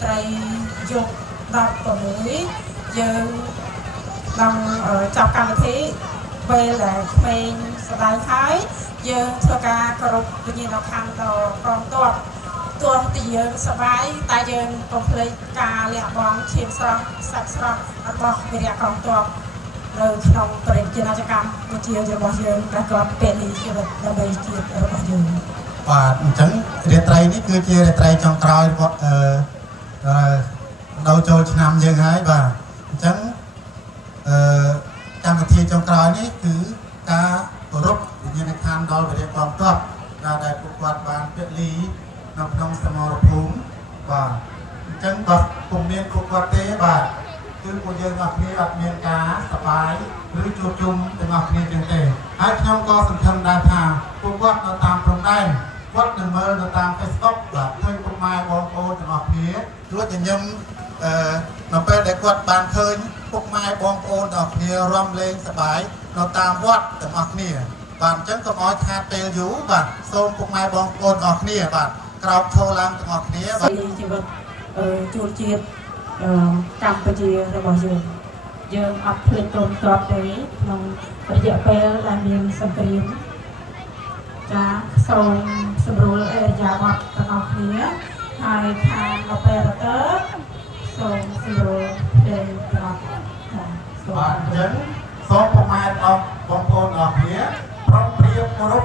ไตรยุกดับตัวนี้ยังดังจับการที่เวลาเป็นสบายท้ายยังเท่ากับกรุบวิญญาณคำต่อกองตัวตียังสบายตายยังคอมเพลตกาเลี้ยบองเชียนสระสักสระบอกวิญญาณกองตัวเลยขนมเปรี้ยจินตนาการวิธีจะบอกยังแล้วก็เป็นอีกชีวิตดำเนินชีวิตរបស់យើងបាទអញ្ចឹងរាត្រីនេះគឺជារាត្រីចុងក្រោយដល់ចូលឆ្នាំយើងហើយបាទអញ្ចឹងកម្មវិធីចុងក្រោយនេះគឺការគោរពវិញ្ញាណក្ខន្ធដល់វិរិយកងទ័ពដែលពួកគាត់បានពលីនៅក្នុងសមរភូមិបាទអញ្ចឹងបើពុំមានពួកគាត់ទេបាទគឺពួកយើងអត់គ្នាអត់មានការសប្បាយឬជួបជុំទាំងអស់គ្នាចឹងទេហើយខ្ញុំក៏សង្ឃឹមដែរថាពួកគាត់នៅតាមព្រំដែនគាត់នឹងមើលនៅតាម Facebook បាទឃើញពុកម៉ែបងប្អូនទាំងអស់គ្នារួចញញឹមនៅពេលដែលគាត់បានឃើញពុកម៉ែបងប្អូនទាំងអស់គ្នារំលែងសប្បាយនៅតាមវត្តទាំងអស់គ្នាបាទអញ្ចឹងកុំឲ្យខាតពេលយូរបាទសូមពុកម៉ែបងប្អូនទាំងអស់គ្នាបាទក្រោកឈរឡើងទាំងអស់គ្នាបាទជីវិតជួនជាតិកម្ពុជារបស់យើងអត់ភ្លេចព្រមទ្រព្យទេក្នុងរយៈពេលដែលមានសង្គ្រាមចាសូមសម្រួលអេរយាប័តទាំងអស់គ្នាហើយខាងអបេរតើសូមសម្រួលពេលទាំងអស់បាទអញ្ចឹងសូមពុកម៉ែបងប្អូនទាំងអស់គ្នាប្រុងប្រៀបគោរព